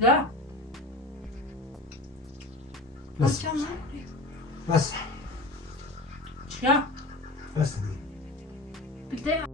لا بس بس يا بس بدي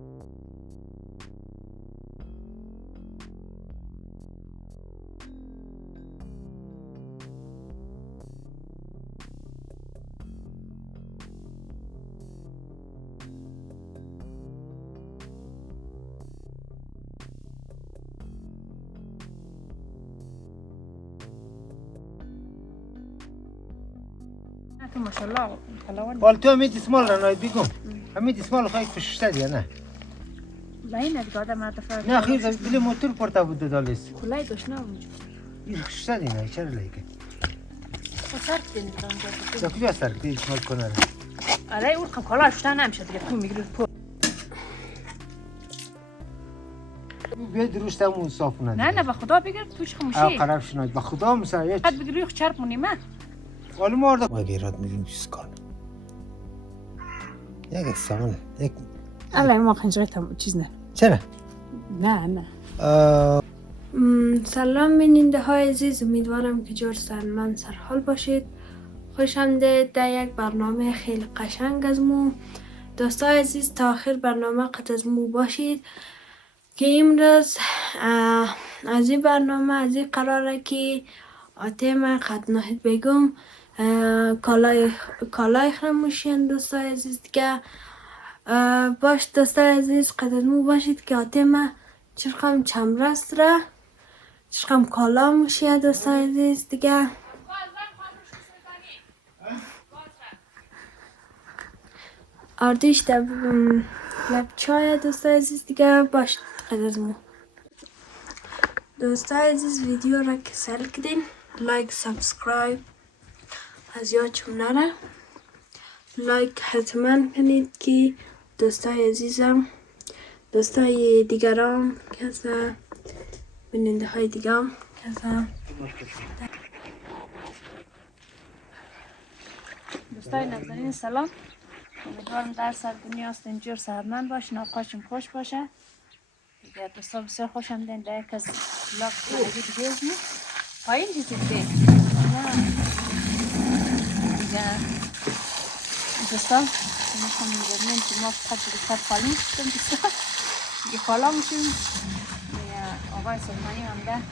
ما شاء الله حلوان قلت له ميدي سمول انا بيقوم ميدي سمول خايف في الشتاء انا باينه قاعده ما تفرق نه خیلی بلی موتور پورتا بود دالیس كلها دشنا وجو الشتاء نه چرا لیکه صارت بين دانجا دکتر اثر کی مال کنه علي ورقم خلاص شتا نمشي تلفون يقدر فوق بيد روش تمون صاف نه نه به خدا بگیر توش خموشی قرب شناید به خدا مسایت بعد بگیر یخ چرپ مونی ما ولی مرد ما گیرات میریم چیز کار یک سامان یک الله ما خنجرتم چیز نه چرا نه سلام بیننده های عزیز، امیدوارم که جور سلامت سرحال باشید. خوش آمدید در یک برنامه خیلی قشنگ از مو. دوستای عزیز تا آخر برنامه قطع از مو باشید که امروز از این برنامه از این قراره که آتم خدمت بگم کالای خرموشین. دوستای عزیز دیگه باش دوستای عزیز قطع از مو باشید که آتم چرخم چمرست را چشم کالا موشیه دوستای عزیز دیگه آردیش در لب چای دوستای عزیز دیگه باش قدر مو دوستای عزیز ویدیو را که سر کردین لایک سابسکرایب از یادتون نره لایک حتما کنید که دوستای عزیزم دوستای دیگران که بیننده های دیگه هم دوستای نازنین سلام امیدوارم در سر دنیا است اینجور سهرمند باشین اوقاتشون خوش باشه دیگه دوستا بسیار خوش آمدین در یک از بلاگ خانگی دیگه ازمون پایین چیزی دیگه دیگه دوستا میخوام میگردنیم که ما فقط بگیستر خالی میشتیم دوستا دیگه خالا میشیم آقای سلمانی هم ده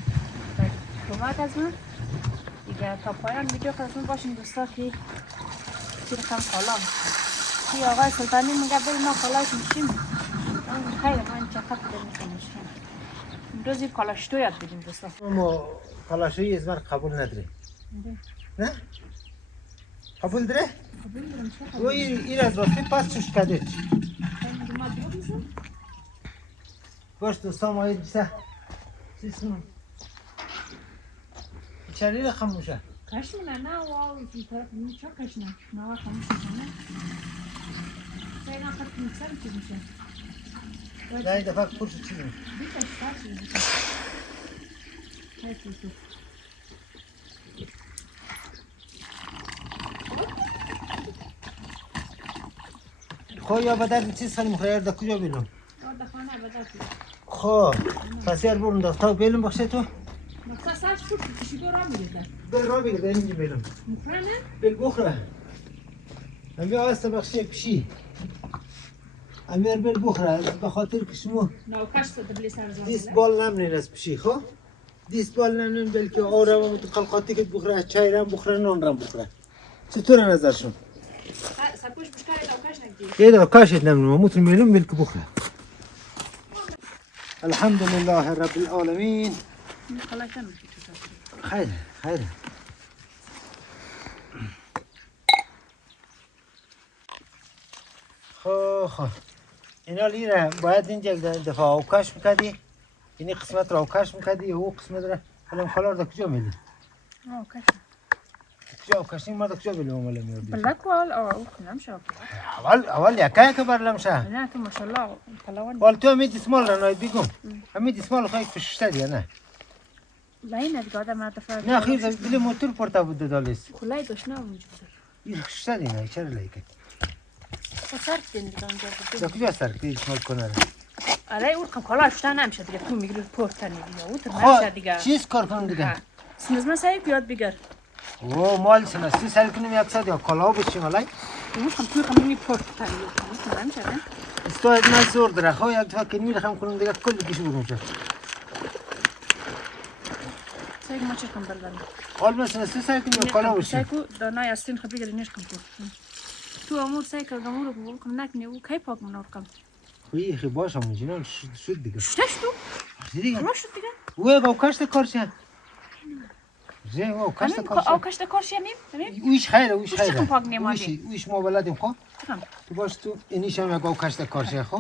کمک از من دیگه تا پایان ویدیو خودتون باشین دوستا که چی رقم خالا که آقای سلطانی میگه بریم ما خالایش میشیم خیلی من چقدر بدیم میشیم امروز این کالاشتو یاد بدیم دوستا ما کالاشوی از من قبول نداره نه؟ قبول داره؟ قبول دارم چه و این از راستی پس چوش کدید باش دوستا ما این بیسه چیز کنم چلی رقم موشه کشمونه نه واو این طرف چه کشنه نه خموش کنه سینا خط میکسر چیز میشه نه این دفعه پرش چیز میشه بیتش تاچی میشه چه خو یا بدر چیز خیلی مخیر در کجا بیلم دخانه بدر خو پس یار برون دفتا بیلم بخشه تو مقصد سرش بود کشی برام میگه بل را بگرده اینجا بیلم مخرنه بل بخره امی آسته بخشه پشی امیر بل بخره به خاطر که شما نو کاش دبلی سر زمان دیست بال نمنین از پشی خو دیست بال نمنین بلکه آره و متخلقاتی که بخره چای رم بخره نان رم بخره چطور نظرشون؟ سرپوش مشکلی نو کاش نگدی یه دار کاشت نمنین ما متر میلم بلکه بخره الحمد لله رب العالمین خلاص نمیشه خیر خیر خو اینا لیره باید اینجا دفعه اوکاش میکردی اینی قسمت را اوکاش میکردی و او قسمت را حالا خلار دا کجا میلی؟ کاش کجا اوکاش نیم ما دا کجا میلی مالا میردی؟ بلک وال او نمیشه اول یکه که برلم شه نه تو ماشاءالله پلوان وال تو همین دیسمال را ناید بگم همین دیسمال خواهی کششته دیگه نه باینه دیگه آدم اتفاق نه خیلی بلی موتور پورتا بود دالیس کلای دشنا وجود این کششته دیگه نه چرا لیکه صارت بين دانجا دا کجا سر که دیسمال کنه آره اون کالا اشتن نمیشه دیگه تو میگیری پورتن دیگه او تو نمیشه دیگه چیز کار کنم دیگه سنز سعی بیاد بگر او مال سنستی سر کنیم یک ساعت یا کالا بشیم علی اون تو خمینی پورتن دیگه نمیشه نه استاد ما زور داره خو یک دفعه کنیم رقم کنم دیگه کلی کیش برم چه سعی ما چه کنم بردن حال مثلا سعی کنیم یا کالا بشیم سعی کو دانای استین خب بگر نیش کنم تو امور سعی کردم رو بگم نکنی او کی پاک منور کم خوی خی باش هم جنان شد دیگه شدش تو دیگه ما شد دیگه او با کاشت کارشه زه او کاشت کارشه او کاشت کارشه نیم اویش خیره اویش چه خیره پاک نمیادی اویش ما بلدیم خو تو باش تو اینیش هم یک او کاشت کارشه خو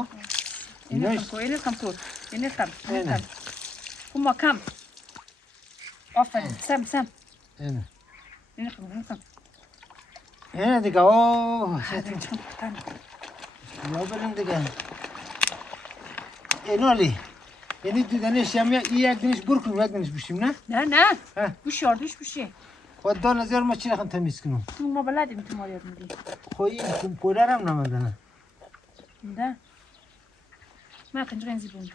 اینش کم تو اینش کم کم کم آفرین سم اینش کم اینه دیگه اوه یا بریم دیگه اینالی یعنی دیدنش هم یک دنش بر کنیم یک دنش بشیم نه؟ نه بوش یاردوش بوشه خود دان از یار ما چی رخم تمیز کنم تو ما بلدیم تو ما یاد میدی خو این کمپویلر هم نمندنه نه ما کنج رنزی بون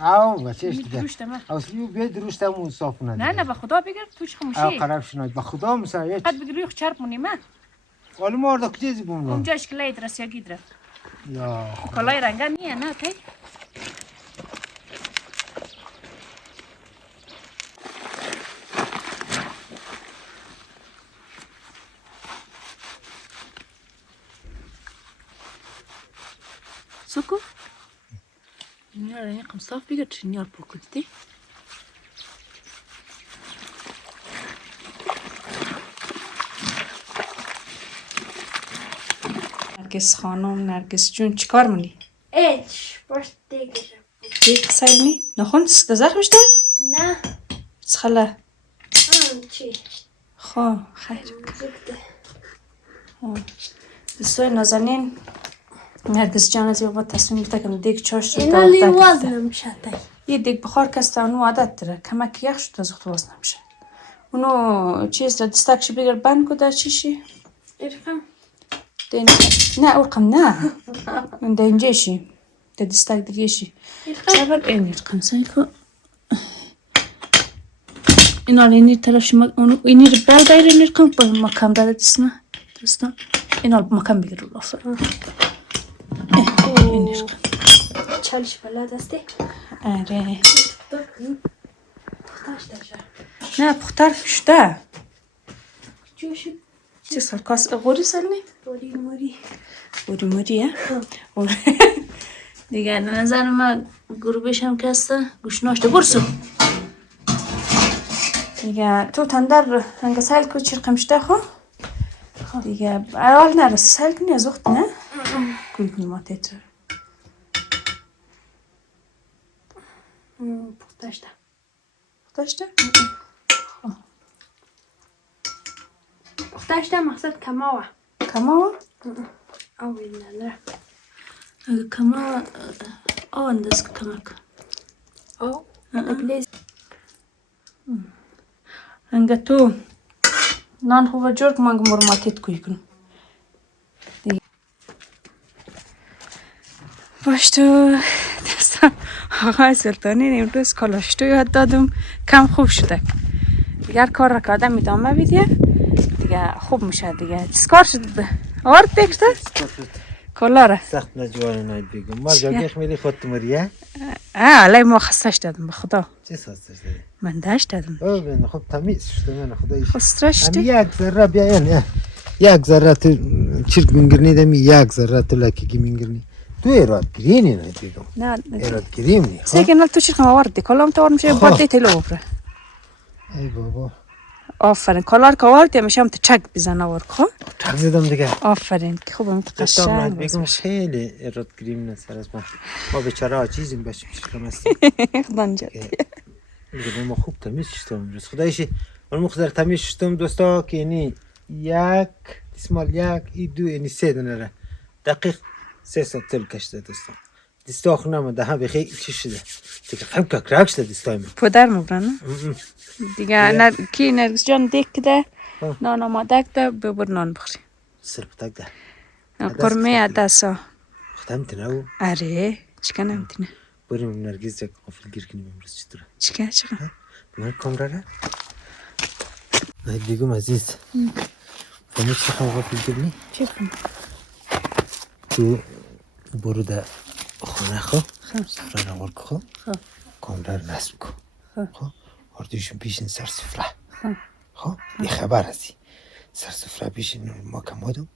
او بچهش دیگه دروشت ما اصلی بیا دروشت هم صاف کنه نه به خدا بگر تو چه خموشی او قرب شناید به خدا مسایت قد بگر روی چرپ مونی ما حالا ما orada کجا زیبون اونجا اشکالی درست یا گیدره یا کالای رنگا نیه نه کی سکو نیار یکم صاف بگر چه نیار پاکودی نرگس خانم نرگس جون چیکار مونی؟ ایچ باش دیگه دیگه سایمی؟ نخون زخمش ده؟ نه سخلا چی؟ خواه خیر زکته دوستای نازنین نرگس جان از با تصمیم گرفته که دیگه چاش رو اینا لی وزنم شده یه دیگه بخار کسته اونو عادت داره کمک یخ شد از وقت وزن نمیشه اونو چیز را دستکش بگر بند کده چیشی؟ ارقم نه ارقم نه اون ده اینجاشی ده دستک دیگهشی چبر این ارقم سعی کن اینا اینی طرف شما اونو اینی رو بل دایر این ارقم با مکم داره دستنا دستا اینا رو مکم بگر رو لافر این ارقم چالش بلد هستی؟ اره پختاش داشته نه پختر شده جوشو چه سال کاس غوری سال بوری موری موریه دیگه نظر من گروبش هم کسته گوش ناشته برسو دیگه تو تندر هنگه سایل کو چرقمشته خو دیگه اول نرسه سایل کنی از وقت نه کل کنی ما تیتر پختاش داشته پختاش مقصد کماوه کما اوی نداره کما انداز کمک او ابلیز هنگه تو نان خوبه جور که من گمور ماتیت کوی کنم باش تو دستم آقای سلطانی نیمروز کالاشتو یاد دادم کم خوب شده دیگر کار را که آدم ادامه بیدیه دیگه خوب میشه دیگه چیز شده آورد دیگه کالا را سخت نجوان ناید بگم مار جاگیخ میری خودت مریه علی ما خستش دادم به خدا چه ساستش داری؟ من داشت دادم او بین خب تمیز شده من خدایش خستش هم دی یک ذره بیا یعنی یک ذره تو چرک منگرنی دمی یک ذره تو لکیگی منگرنی تو ایراد گرینی ناید بگم نه ایراد گریم نی سیگه نال تو چیرکم آورد دی کالا هم تو آورد میشه باید دی تلو ببره ای بابا آفرین کالار که آورد میشه هم تو چک بزن آورد خب تک زدم دیگه آفرین که خوبم تو دستم ناید قشنگ بگم خیلی ایراد گریم نه سر از ما بیچاره عاجزیم باشیم چیکم هستیم خدا نجات دیگه ما خوب تمیز شدم امروز خدایشی من مخدر تمیز شدم دوستا که یعنی یک اسمال یک ای دو یعنی سه دونه را دقیق 3 ساعت طول کشیده دوستا دستا خونم ده بخی چی شده دیگه خم ککراک شده دستای من پدر مبرانه دیگه کی نرگس جان دیک ده نان آماده ده ببر نان بخوری سر پتک ده قرمه عدسا ختم تنو اره چیکار نمیتونه بریم نرگس یک قافل گیر کنیم امروز چطوره؟ چیکار من کامرا را بیگم عزیز فهمی چی خواهم قافل گیر نی؟ چی کنم تو برو در خانه خواه خب سفره را ورک خواه خب کامرا را نصب کن خب خواه آردوشون پیشین سر سفره خب خواه بی خبر هستی سر سفره پیشین ما کمادم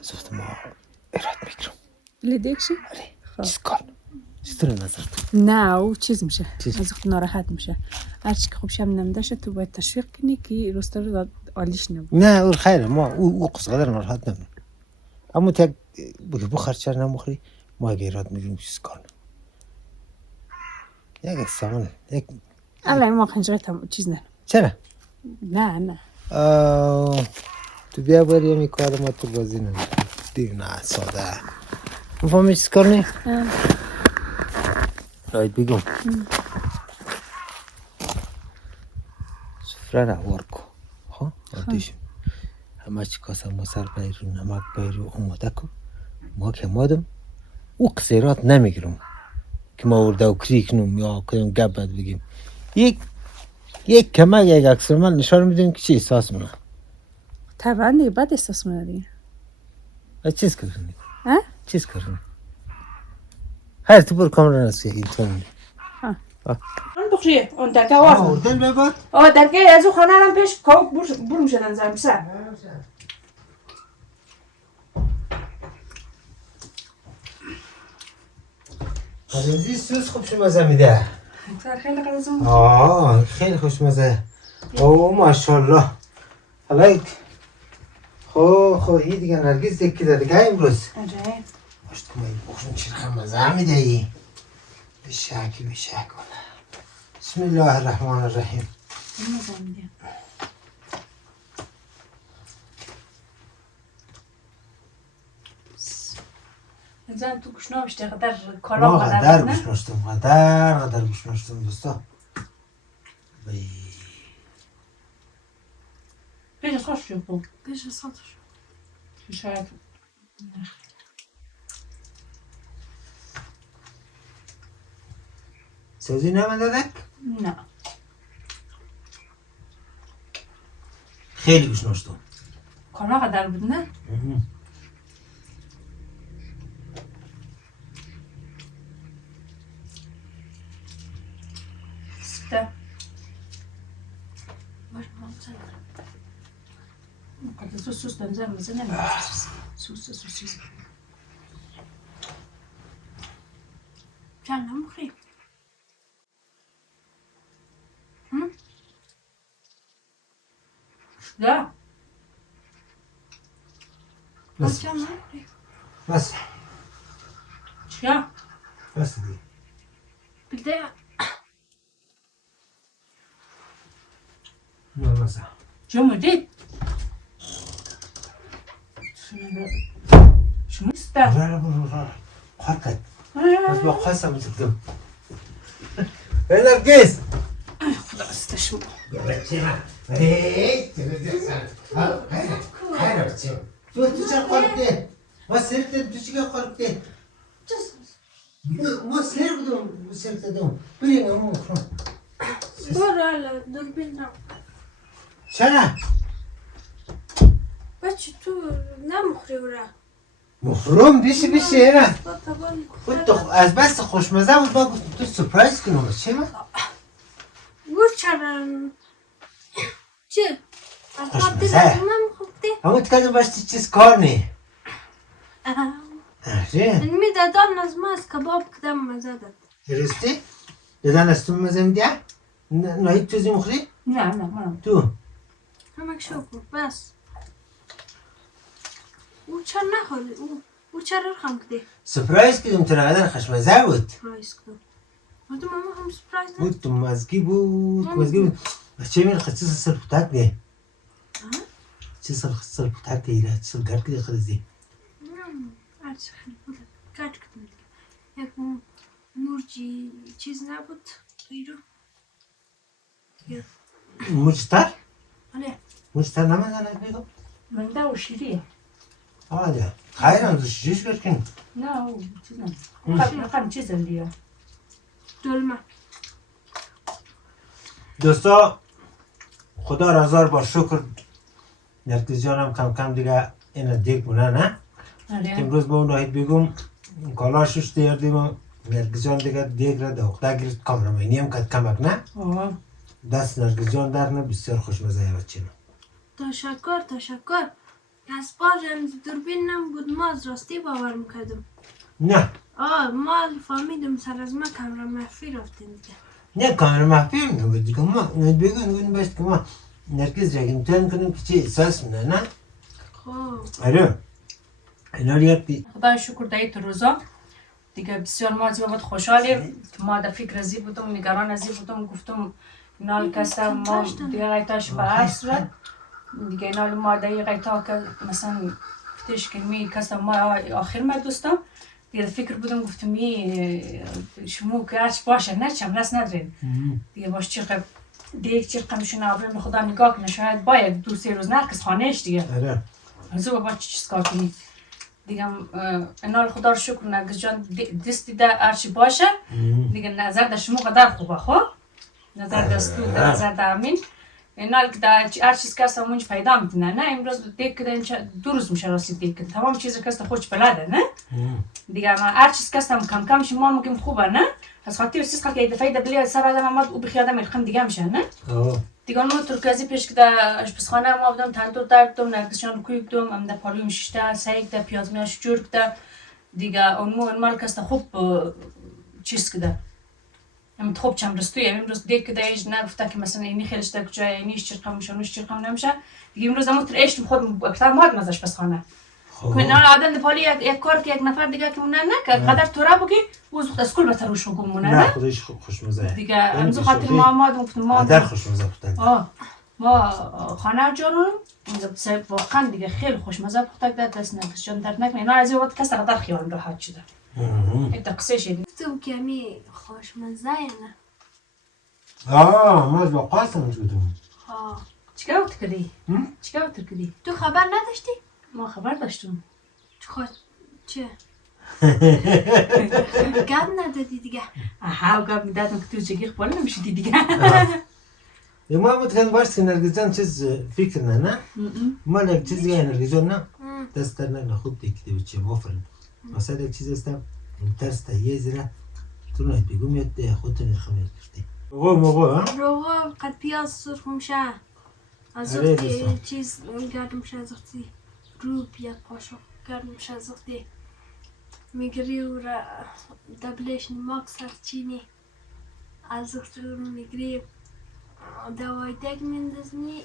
از وقت ما اراد میگرم لیدکشی آره خب چیز کار چطوره نظر تو؟ نه او چیز میشه چیز؟ از وقت ناراحت میشه هرچی که خوبشم نمیده شد تو باید تشویق کنی که روستا رو عالیش نبود نه او خیره ما او قصقدر ناراحت نمیم اما تک بگه بو خرچر نمخوری ما اگه ایراد میگیم چیز کار نمیم یک سامان یک الان ما خنجره چیز نه چرا؟ نه تو بیا بری همی کار ما تو بازی نمیم دیو نه ساده مفهمی چیز کار نیم؟ راید بگم سفره را ورکو خواه آردیشم همه چی کاسه مصر بیرو نمک بیرو اومده کن ما که مادم او قصیرات نمیگیرم که ما ورده و کری کنم یا کدام گپ بد بگیم یک کمک یک اکسر من نشان میدیم که چی احساس منه طبعا دیگه بد احساس منه دیگه چیز کردنی؟ ها؟ چیز کردنی؟ هر تو بر کامرا نسوی این تونی اون بخشی اون درکه واز اردن بباد؟ درکه از او خانه هم پیش کاو برم شدن زن بسر قدیمزی سوز خوب شمازه میده خیلی قدیزم خیلی خوشمزه اوه ماشالله حالا خو هی دیگه نرگیز یکی دیگه امروز عجایب باش تو مایی بخشون چرخ مزه میده ای بشک بسم الله الرحمن الرحیم مزه میده زن تو گوشنا بیشتر قدر کالا قدر گوشناشتم دوستا پیش از خوش شد پیش از خوش شاید سوزی نمیدادک؟ نه خیلی گوشناشتم کالا قدر بود نه؟ سپته باش مامزن قدر سوس دنزر مزه نمیده سوس چیز چند نمخری لا بس چند نمخری بس چیا؟ بس دیگه بده نه بس چه مدید؟ شما استا؟ برو خواهد کد بس با خواستم تکدم نرگس خدا استشو بچه من خیره بچه تو چرا خورده؟ ما سرکتن تو چیکار خورده؟ ما سرکتدم بریم امو خورم برو حالا دوربین نم چرا؟ بچه تو نمخوری او را مخروم بیشی اینا با تبان خود از بس خوشمزه بود با گفتم تو سپرایز کنم چه من؟ گور چرم چه؟ از خواب خوشمزه. دیدم نمخورده اما تکردم باش چیز کار نی آره من میدادم از ما از کباب کدام مزه داد درسته؟ دادن از تو مزه میده؟ نهید توزی مخوری؟ نه منم تو؟ همک شو کن بس او چرا نخوری او چرا رخم کده سپرایز کدیم تو نقدر خوشمزه بود سپرایز کدم تو ماما هم سپرایز نه بود تو مزگی بود چه میره خود چیز سر پوتک ده چیز سر پوتک ده ایره چیز گرد کده خدازی هرچی خیلی بود کج کدم یک مرجی چیز نبود ایرو مجتر؟ آره مجتر نمزنه بگم؟ من ده و شیریه آده خیر هم چیزش کن نه او چیزم خب چیزم دیگه دلمه دوستا خدا را هزار بار شکر نرگس جانم کم کم دیگه اینا دیگ بونه نه امروز با اون راهید بگم کالاشش دیردیم نرگس جان دیگه دیگ را دوخته گرفت کامرامینی هم کد کمک نه دست نرگس جان در نه بسیار خوشمزه بچه نه تشکر از بارم دوربین نبود ما از راستی باور میکردم نه ما فهمیدم سر از ما کامرا مخفی رفتیم دیگه نه کامرا مخفی هم نبود دیگه ما بگن باشت که ما نرگس را امتحان کنیم که چه احساس منه نه خب آره اینا دیگه خدا شکر دایت روزا دیگه بسیار ما از بابت خوشحالیم ما در فکر ازی بودم نگران ازی بودم گفتم اینال کسا ما دیگه غیتاش به هر صورت دیگه اینال ما دیگه غیتا که مثلا فتش کلمی کسا ما آخر ما دوستم دیگه فکر بودم گفتم شمو که هرچ باشه نه چم رس نداریم دیگه باش چقدر دیگه چقدر میشونه آبرم خدا نگاه کنه شاید باید دو سه روز نرکس خانهش دیگه آره از او با چیز کار کنی دیگه اینال خدا رو شکر نرگس جان دستی ده هرچی باشه دیگه نظر در شما قدر خوبه خب نظر دستو نظر در امین اینال که در هر چیز کس همونج پیدا میتونه نه امروز دیگه کده دو روز میشه راستی دیگه تمام چیز کس خوش بلده نه دیگه ما هر چیز کس هم کم کم شما میگیم خوبه نه از خاطر چیز که دفعه دبلی سر آدم آمد او بخیاده میرخم دیگه میشه نه دیگه ما ترکازی پیش که در آشپزخانه ما بودم تندور دردم نرگس جان کوی بودم ام در پالویم شیشته سیک در پیاز میاش جور کده دیگه اون مال کس خوب چیز کده ام خوب چم رستوی امروز دیگه کده ایج نگفته که مثلا اینی خیلیش در کجای اینیش چرخم میشه اونش چرخم نمیشه دیگه امروز اما تر ایشتم خود اکتر ماد مزش پسخانه من آدم پالی یک کار که یک نفر دیگه که مونه نه که قدر تورا بگی او زخت اسکول بهتر روش گم مونه نه خودش خوشمزه دیگه امروز خاطر ما آمد گفتم ما در خوشمزه بودن ما خانه جانم واقعا دیگه خیلی خوشمزه بخواد دست نرگس جان درد نکنه اینا از این وقت کس قدر خیال راحت شده این قصه شدی تو کمی خوشمزه نه ما با قاسم بودم چیکار کردی؟ چیکار کردی؟ تو خبر نداشتی؟ ما خبر داشتم چه؟ گب ندادی دیگه آها گب میدادم که تو جگیخ بالا نمیشدی دیگه ما متخیل باش که نرگس جان چیز فکر نه ما یک چیز دیگه نرگس جان نه دست در نه خوب دیگه بچه وافرن مثلا یک چیز استم ترس تا یه زیره تو نه بگم یاد خودت نخمیت کرده روغو قد پیاز سرخ میشه از وقتی چیز گرم میشه از وقتی رو یک قاشق گرم میشه از وقتی میگری و را دبلش نمک سرچینی از وقتی رو میگری دوای دگ میندازنی